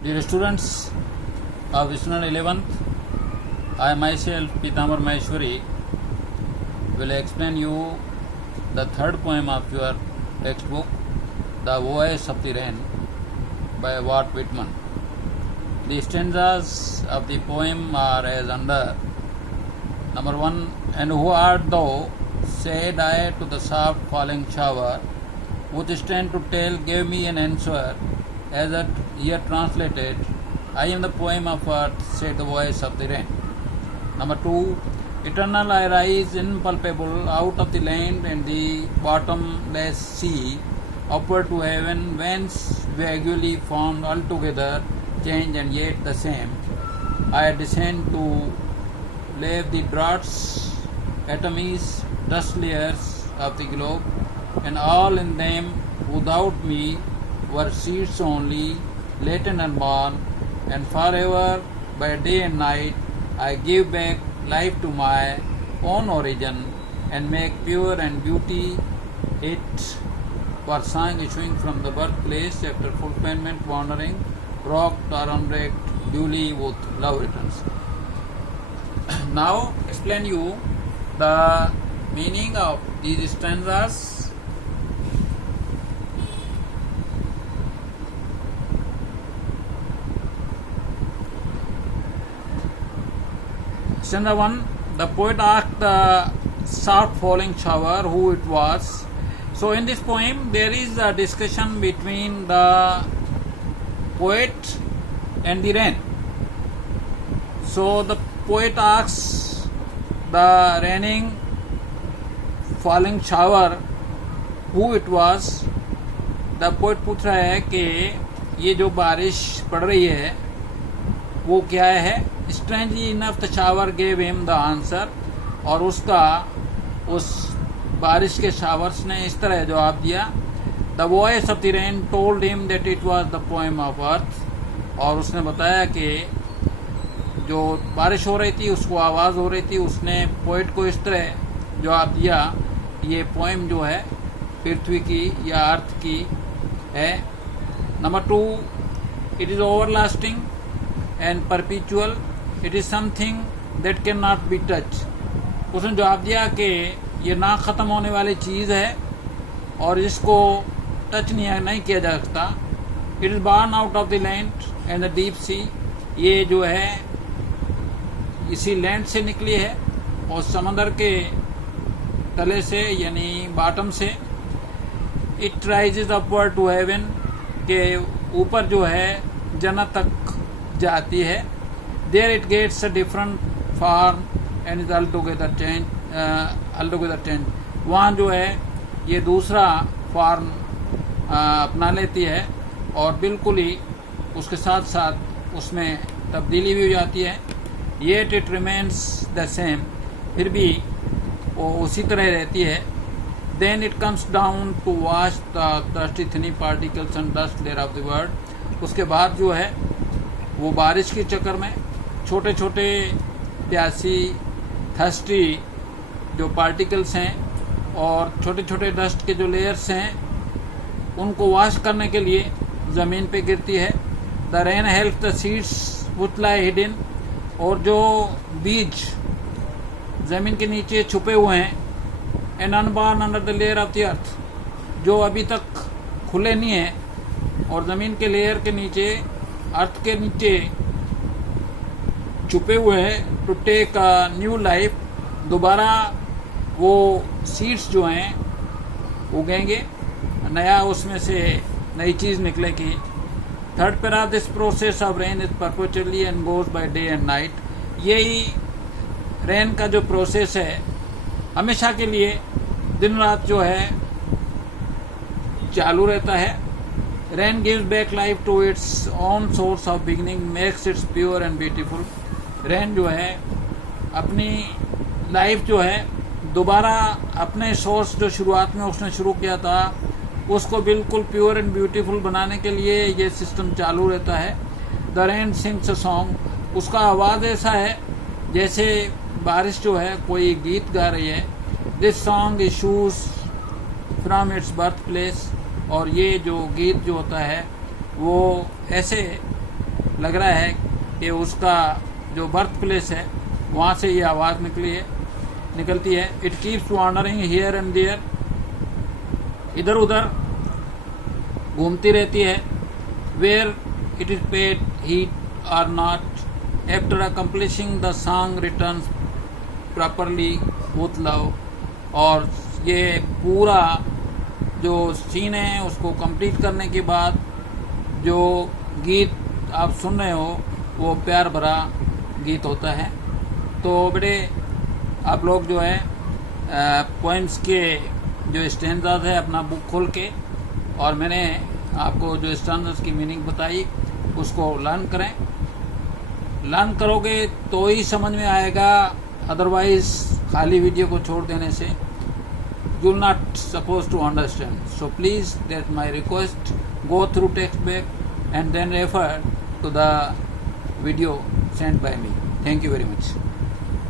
Dear students of Student 11th, I myself, Pitambar Maheshwari, will explain you the third poem of your textbook, The Voice of the Rain by Walt Whitman. The stanzas of the poem are as under. Number 1. And who art thou? Said I to the soft falling shower, which stand to tell, gave me an answer, as it here translated, I am the poem of earth, said the voice of the rain. Number 2. Eternal I rise impalpable out of the land and the bottomless sea, upward to heaven, whence vaguely formed altogether, change and yet the same. I descend to lave the draughts, atomies, dust layers of the globe, and all in them without me were seeds only, latent and born, and forever by day and night I give back life to my own origin and make pure and beauty it for song issuing from the birthplace after fulfillment wandering, rocked or unwrecked, duly with love returns. Now explain you the meaning of these stanzas. Stanza 1. The poet asked the soft falling shower who it was. So in this poem there is a discussion between the poet and the rain. So the poet asks the raining falling shower who it was. The poet पूछ रहा है कि ये जो बारिश पड़ रही है वो क्या है. Strangely enough, the shower gave him the answer. और उसका उस बारिश के शावर्स ने इस तरह जवाब दिया. The voice of the rain told him that it was the poem of earth. और उसने बताया कि जो बारिश हो रही थी उसको आवाज़ हो रही थी. उसने पोइट को इस तरह जवाब दिया ये पोएम जो है पृथ्वी की या अर्थ की है. Number 2. It is everlasting and perpetual. It is something that can not be touch. उसने जवाब दिया कि ये ना ख़त्म होने वाली चीज़ है और इसको टच नहीं किया जा सकता. It is born out of the land and the deep sea. ये जो है इसी लैंड से निकली है और समंदर के तले से यानी बॉटम से. It rises upward to heaven के ऊपर जो है जन्नत तक जाती है. There it gets a different form and is altogether change. वहाँ जो है ये दूसरा फॉर्म अपना लेती है और बिल्कुल ही उसके साथ साथ उसमें तब्दीली भी हो जाती है. Yet it remains the same. फिर भी वो उसी तरह रहती है. Then it comes down to wash the thirsty tiny particles and dust layer of the world. उसके बाद जो है वो बारिश के चक्कर में छोटे छोटे प्यासी थर्स्टी जो पार्टिकल्स हैं और छोटे छोटे डस्ट के जो लेयर्स हैं उनको वॉश करने के लिए ज़मीन पे गिरती है. The rain help the seeds which lie hidden. और जो बीज ज़मीन के नीचे छुपे हुए हैं and unborn under the layer of the earth जो अभी तक खुले नहीं हैं और ज़मीन के लेयर के नीचे अर्थ के नीचे छुपे हुए हैं to take a new life. दोबारा वो सीड्स जो हैं उगेंगे, नया उसमें से नई चीज़ निकलेगी. Third para this process of rain is perpetually and goes by day and night. यही रेन का जो प्रोसेस है हमेशा के लिए दिन रात जो है चालू रहता है. Rain gives back life to its own source of beginning, makes its pure and beautiful. Rain जो है अपनी लाइफ जो है दोबारा अपने सोर्स जो शुरुआत में उसने शुरू किया था उसको बिल्कुल प्योर एंड ब्यूटीफुल बनाने के लिए ये सिस्टम चालू रहता है. The rain sings a song. उसका आवाज़ ऐसा है जैसे बारिश जो है कोई गीत गा रही है. This song issues from its birth place. और ये जो गीत जो होता है वो ऐसे लग रहा है कि उसका जो बर्थ प्लेस है वहाँ से ये आवाज़ निकलती है. It keeps wandering here and there, इधर उधर घूमती रहती है. Where it is paid heed और not. After accomplishing the song returns properly with love. और ये पूरा जो सीन है उसको कंप्लीट करने के बाद जो गीत आप सुन रहे हो वो प्यार भरा गीत होता है. तो बेटे आप लोग जो है पोइम्स के जो स्टैंजास है अपना बुक खोल के, और मैंने आपको जो स्टैंजास की मीनिंग बताई उसको लर्न करें. लर्न करोगे तो ही समझ में आएगा, अदरवाइज खाली वीडियो को छोड़ देने से you will not supposed to understand. So please, that's my request, go through text back and then refer to the video sent by me. Thank you very much.